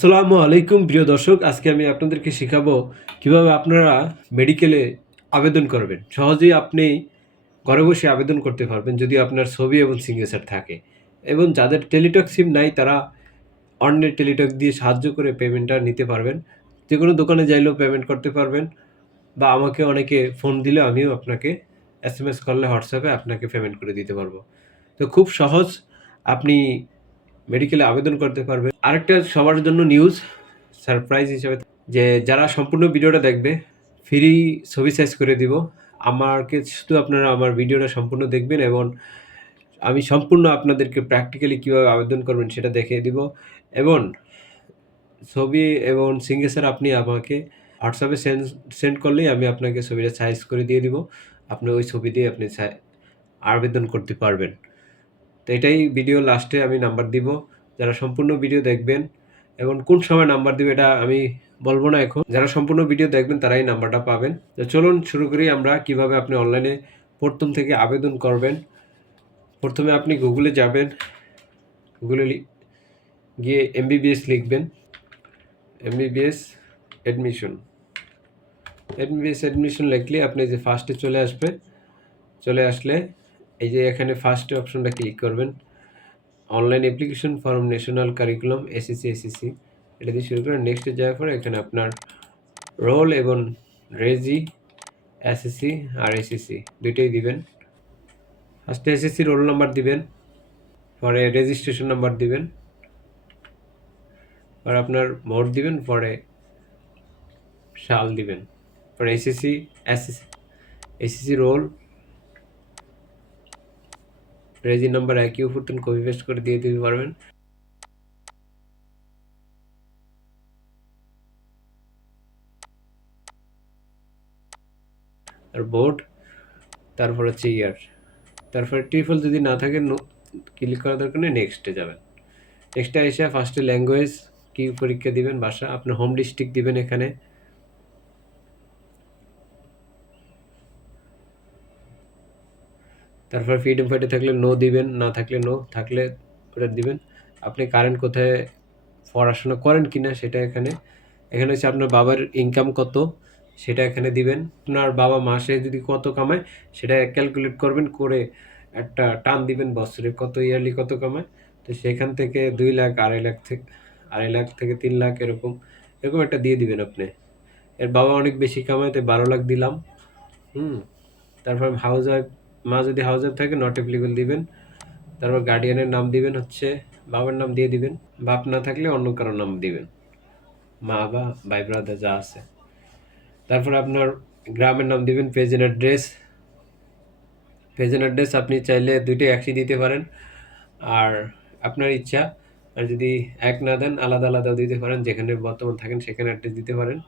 আসসালামু আলাইকুম প্রিয় দর্শক, আজকে আমি আপনাদেরকে শেখাবো কিভাবে আপনারা মেডিকেলে আবেদন করবেন। সহজেই আপনি ঘরে বসে আবেদন করতে পারবেন যদি আপনার ছবি এবং সিগনেচার থাকে। এবং যাদের টেলিটক সিম নাই তারা অন্যের টেলিটক দিয়ে সাহায্য করে পেমেন্টটা নিতে পারবেন। যেকোনো দোকানে যাইলেও পেমেন্ট করতে পারবেন, বা আমাকে অনেকে ফোন দিলে আমিও আপনাকে এসএমএস করলে হোয়াটসঅ্যাপে আপনাকে পেমেন্ট করে দিতে পারবো। তো খুব সহজ, আপনি মেডিকেলে আবেদন করতে পারবেন। আরেকটা সবার জন্য নিউজ সারপ্রাইজ হিসেবে, যে যারা সম্পূর্ণ ভিডিওটা দেখবে ফ্রি ছবি সাইজ করে দিব। আমাকে শুধু আপনারা আমার ভিডিওটা সম্পূর্ণ দেখবেন এবং আমি সম্পূর্ণ আপনাদেরকে প্র্যাকটিক্যালি কীভাবে আবেদন করবেন সেটা দেখিয়ে দিব। এবং ছবি এবং সিগনেচার আপনি আমাকে হোয়াটসঅ্যাপে সেন্ড করলেই আমি আপনাকে ছবিটা সাইজ করে দিয়ে দিব। আপনি ওই ছবি দিয়ে আপনি আবেদন করতে পারবেন। তো এটাই ভিডিও লাস্টে আমি নাম্বার দিব, যারা সম্পূর্ণ ভিডিও দেখবেন। এবং কোন সময় নাম্বার দিব এটা আমি বলবো না এখন, যারা সম্পূর্ণ ভিডিও দেখবেন তারাই নাম্বারটা পাবেন। তো চলুন শুরু করি আমরা কিভাবে আপনি অনলাইনে প্রথম থেকে আবেদন করবেন। প্রথমে আপনি গুগলে যাবেন, গুগলে গিয়ে এমবিবিএস লিখবেন, এমবিবিএস অ্যাডমিশন। এমবিবিএস অ্যাডমিশন লিখলে আপনি যে ফার্স্টে চলে আসলে এই যে এখানে ফার্স্টে অপশনটা ক্লিক করবেন, online application form national curriculum SSC. এটা দিয়ে শুরু করে নেক্সটে যাওয়ার পরে এখানে আপনার রোল এবং রেজি এসএসসি আর এসএসসি দুইটাই দিবেন। ফার্স্টে এসএসসি রোল নাম্বার দিবেন, পরে রেজিস্ট্রেশন নাম্বার দিবেন, পরে আপনার মোড দিবেন, পরে সাল দিবেন, পরে এসএসসি রোল রেজি নাম্বার একই উপর কপি পেস্ট করে দিয়ে দিতে পারবেন। আর বোর্ড, তারপর হচ্ছে ইয়ার, তারপরে ট্রিপল যদি না থাকে ক্লিক করার দরকার নেই, নেক্সটে যাবেন। নেক্সটে এসে ফার্স্টে ল্যাঙ্গুয়েজ কি পরীক্ষা দিবেন, ভাষা, আপনার হোম ডিস্ট্রিক্ট দিবেন এখানে। তারপর ফ্রিডম ফাইটে থাকলে নো দিবেন, না থাকলে নো, থাকলে ওটা দিবেন। আপনি কারেন্ট কোথায় পড়াশোনা করেন কিনা সেটা এখানে হচ্ছে আপনার বাবার ইনকাম কত সেটা এখানে দিবেন। আপনার বাবা মাসে যদি কত কামায় সেটা ক্যালকুলেট করবেন, করে একটা টান দিবেন বছরে কত, ইয়ারলি কত কামায়। তো সেখান থেকে 2 লাখ, 2.5 লাখ থেকে 3 লাখ এরকম একটা দিয়ে দিবেন আপনি। এর বাবা অনেক বেশি কামায়, তো 12 লাখ দিলাম। তারপর হাউস ওয়াইফ, মা যদি হাউস ওয়াইফ থাকে নট অ্যাপ্লিকেবল দিবেন। তারপর গার্ডিয়ানের নাম দিবেন, হচ্ছে বাবার নাম দিয়ে দিবেন, বাপ না থাকলে অন্য কারো নাম দিবেন, মা বা ভাই ব্রাদার যা আছে। তারপর আপনার গ্রামের নাম দিবেন, পেজেন অ্যাড্রেস আপনি চাইলে দুইটাই একই দিতে পারেন, আর আপনার ইচ্ছা। আর যদি এক না দেন আলাদা আলাদাও দিতে পারেন, যেখানে বর্তমান থাকেন সেখানে অ্যাড্রেস দিতে পারেন।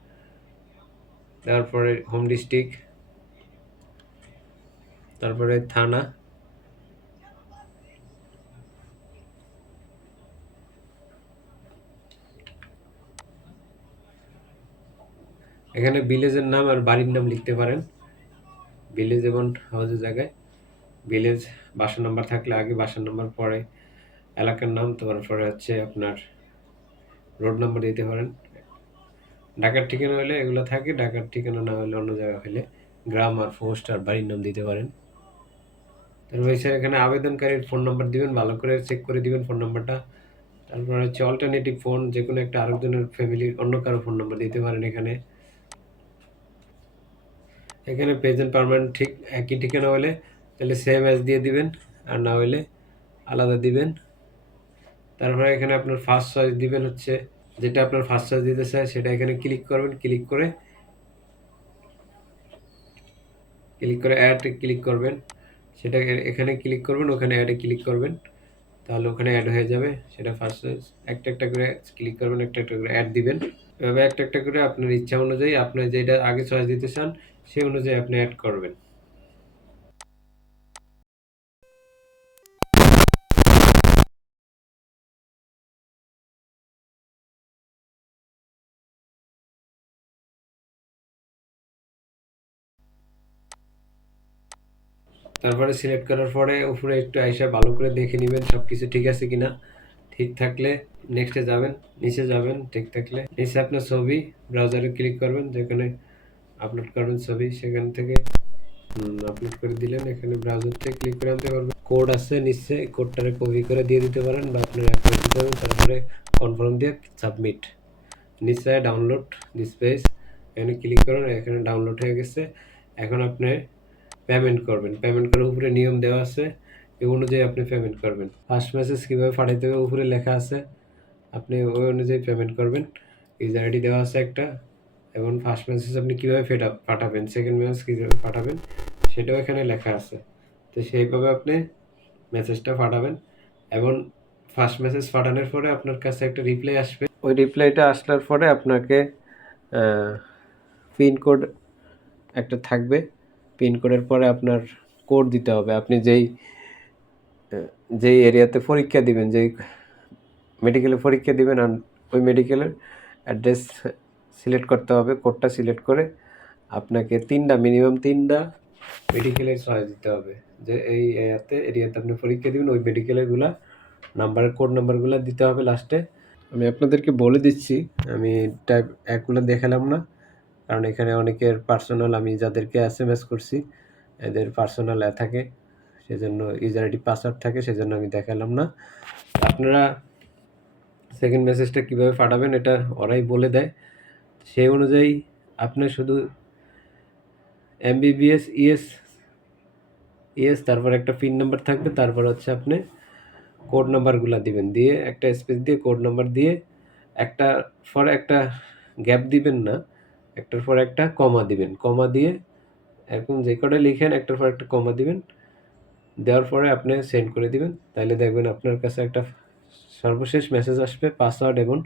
তারপরে হোম ডিস্ট্রিক্ট, তারপরে থানা, এখানে ভিলেজের নাম আর বাড়ির নাম লিখতে পারেন। ভিলেজ এবং হাউসের জায়গায় ভিলেজ, বাসা নাম্বার থাকলে আগে বাসার নাম্বার, পরে এলাকার নাম, তারপরে হচ্ছে আপনার রোড নাম্বার দিতে পারেন। ঢাকার ঠিকানা হলে এগুলো থাকে, ঢাকার ঠিকানা না হলে অন্য জায়গা হলে গ্রাম আর পোস্ট আর বাড়ির নাম দিতে পারেন। তারপর এখানে আবেদনকারীর ফোন নাম্বার দিবেন, ভালো করে চেক করে দিবেন ফোন নাম্বারটা। তারপর হচ্ছে অল্টারনেটিভ ফোন, যে কোনো একটা আরেকজনের ফ্যামিলির অন্য কারো ফোন নাম্বার দিতে পারেন এখানে প্রেজেন্ট পারমানেন্ট ঠিক একই ঠিকানা হলে তাহলে সেম অ্যাজ দিয়ে দিবেন, আর না হলে আলাদা দিবেন। তারপরে এখানে আপনার ফার্স্ট চয়েস দিবেন, হচ্ছে যেটা আপনার ফার্স্ট চয়েস দিতে চায় সেটা এখানে ক্লিক করবেন, ক্লিক করে অ্যাডে ক্লিক করবেন, সেটা এখানে ক্লিক করবেন, ওখানে অ্যাডে ক্লিক করবেন, তাহলে ওখানে অ্যাড হয়ে যাবে। সেটা ফার্স্ট চয়েস একটা করে ক্লিক করবেন, একটা করে অ্যাড দিবেন। এভাবে একটা করে আপনার ইচ্ছা অনুযায়ী, আপনার যেটা আগে চয়েস দিতে চান সেই অনুযায়ী আপনি অ্যাড করবেন। তারপরে সিলেক্ট করার পরে উপরে একটু আইসা ভালো করে দেখে নেবেন সব কিছু ঠিক আছে কিনা। ঠিক থাকলে নেক্সটে যাবেন, নিচে যাবেন, ঠিক থাকলে নিচে আপনার ছবি ব্রাউজারে ক্লিক করবেন, যেখানে আপলোড করবেন ছবি সেখান থেকে আপলোড করে দিলেন। এখানে ব্রাউজার থেকে ক্লিক করে আনতে পারবেন। কোড আছে নিচে, কোডটারে কপি করে দিয়ে দিতে পারেন বা আপনার অ্যাকাউন্ট দিতে পারেন, তারপরে কনফার্ম দিয়ে সাবমিট। নিচে ডাউনলোড দিস পেজ, এখানে ক্লিক করুন, এখানে ডাউনলোড হয়ে গেছে। এখন আপনি পেমেন্ট করবেন। পেমেন্ট করার উপরে নিয়ম দেওয়া আছে, এই অনুযায়ী আপনি পেমেন্ট করবেন। ফার্স্ট মেসেজ কীভাবে পাঠাইতে হবে উপরে লেখা আছে, আপনি ওই অনুযায়ী পেমেন্ট করবেন। ইউজার আইডি দেওয়া আছে একটা, এবং ফার্স্ট মেসেজ আপনি কীভাবে পাঠাবেন, সেকেন্ড মেসেজ কীভাবে পাঠাবেন সেটাও এখানে লেখা আছে। তো সেইভাবে আপনি মেসেজটা পাঠাবেন, এবং ফার্স্ট মেসেজ পাঠানোর পরে আপনার কাছে একটা রিপ্লাই আসবে। ওই রিপ্লাইটা আসার পরে আপনাকে পিনকোড একটা থাকবে, পিনকোডের পরে আপনার কোড দিতে হবে। আপনি যেই এরিয়াতে পরীক্ষা দিবেন, যেই মেডিকেলে পরীক্ষা দিবেন, ওই মেডিকেলের অ্যাড্রেস সিলেক্ট করতে হবে। কোডটা সিলেক্ট করে আপনাকে মিনিমাম তিনটা মেডিকেলের চয়েস দিতে হবে, যে এই এরিয়াতে আপনি পরীক্ষা দিবেন, ওই মেডিকেলেরগুলা কোড নাম্বারগুলো দিতে হবে লাস্টে। আমি আপনাদেরকে বলে দিচ্ছি, আমি টাইপ একগুলো দেখালাম না, কারণ এখানে অনেকের পার্সোনাল, আমি যাদেরকে SMS করছি এদের পার্সোনাল থাকে, সেজন্য ইউজার আইডি পাসওয়ার্ড থাকে, সেজন্য আমি দেখালাম না। আপনারা সেকেন্ড মেসেজটা কীভাবে পাঠাবেন এটা ওরাই বলে দেয়। সেই অনুযায়ী আপনি শুধু MBBS ইএস তারপর একটা পিন নাম্বার থাকবে, তারপর হচ্ছে আপনি কোড নাম্বারগুলো দিবেন, দিয়ে একটা স্পেস দিয়ে কোড নাম্বার দিয়ে একটার পর একটা গ্যাপ দিবেন না, একটার পর একটা কমা দিবেন। কমা দিয়ে এখন যে কটা লিখেন একটার পর একটা কমা দিবেন, দেওয়ার পরে আপনি সেন্ড করে দিবেন। তাহলে দেখবেন আপনার কাছে একটা সর্বশেষ মেসেজ আসবে, পাসওয়ার্ড এবং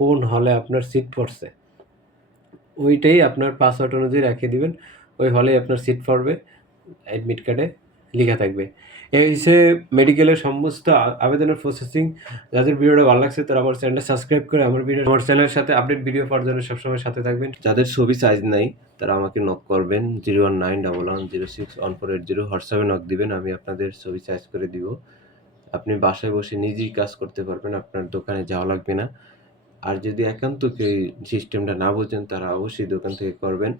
কোন হলে আপনার সিট পড়ছে ওইটাই আপনার পাসওয়ার্ড অনুযায়ী রেখে দিবেন। ওই হলে আপনার সিট পড়বে, অ্যাডমিট কার্ডে লেখা থাকবে। এই হচ্ছে মেডিকেলের সমস্ত আবেদনের প্রসেসিং। যাদের ভিডিওটা ভালো লাগছে তারা আমার চ্যানেলটা সাবস্ক্রাইব করে আমার চ্যানেলের সাথে আপডেট ভিডিও পাওয়ার জন্য সবসময় সাথে থাকবেন। যাদের ছবি সাইজ নাই তারা আমাকে নক করবেন 01911061480, হোয়াটসঅ্যাপে নক দিবেন, আমি আপনাদের ছবি সাইজ করে দিব। আপনি বাসায় বসে নিজেই কাজ করতে পারবেন, আপনার দোকানে যাওয়া লাগবে না। আর যদি একান্ত কেউ সিস্টেমটা না বোঝেন তারা অবশ্যই দোকান থেকে করবেন।